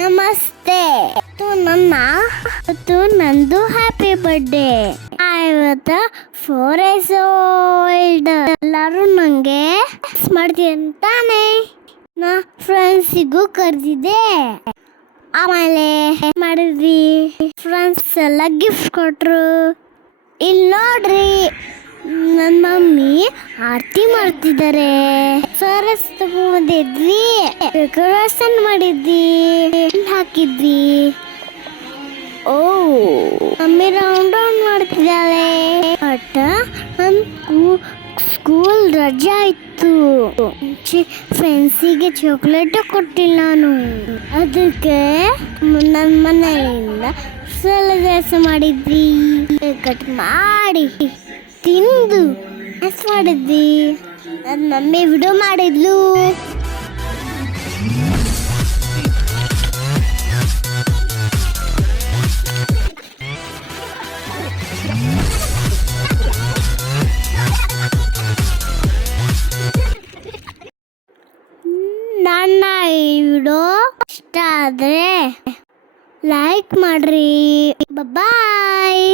ನಮಸ್ತೆ. ಇವತ್ತು ನನ್ನ ಇವತ್ತು ನಂದು ಹ್ಯಾಪಿ ಬರ್ಡೇ ಐವತ್ತ ಫೋರ್ ಐಸ್ ಓಲ್ಡ್ ಎಲ್ಲರೂ ನನಗೆ ಮಾಡ್ತೀರಂತಾನೆ ನಾ ಫ್ರೆಂಡ್ಸಿಗೂ ಕರೆದಿದ್ದೆ. ಆಮೇಲೆ ಮಾಡಿದ್ವಿ? ಫ್ರೆಂಡ್ಸ್ ಎಲ್ಲ ಗಿಫ್ಟ್ ಕೊಟ್ರು. ಇಲ್ಲಿ ನೋಡ್ರಿ ನನ್ನ ಮಮ್ಮಿ ಆರತಿ ಮಾಡ್ತಿದ್ದಾರೆ. ಸರಸ್ ತಗೊಂಡಿದ್ವಿ ಡೆಕೋರೇಷನ್ ಮಾಡಿದ್ವಿ ಹಾಕಿದ್ವಿ ಓ, ಮಮ್ಮಿ ರೌಂಡ್ ರೌಂಡ್ ಮಾಡ್ತಿದ್ದಾಳೆ. ಬಟ್ ನನ್ನ ಸ್ಕೂಲ್ ರಜೆ ಆಯ್ತು ಫ್ರೆಂಡ್ಸಿಗೆ ಚಾಕ್ಲೇಟ್ ಕೊಟ್ಟಿಲ್ಲ ನಾನು. ಅದಕ್ಕೆ ನನ್ನ ಮನೆಯಿಂದ ಸೆಲೆಬ್ರೇಟ್ ಮಾಡಿದ್ವಿ ಕಟ್ ಮಾಡಿ ತಿಂದು ಮಾಡಿದ್ವಿ ನನ್ನ ಮಮ್ಮಿ ವಿಡಿಯೋ ಮಾಡಿದ್ಲು. ವಿಡಿಯೋ ಇಷ್ಟ ಆದರೆ ಲೈಕ್ ಮಾಡ್ರಿ. ಬಾಯ್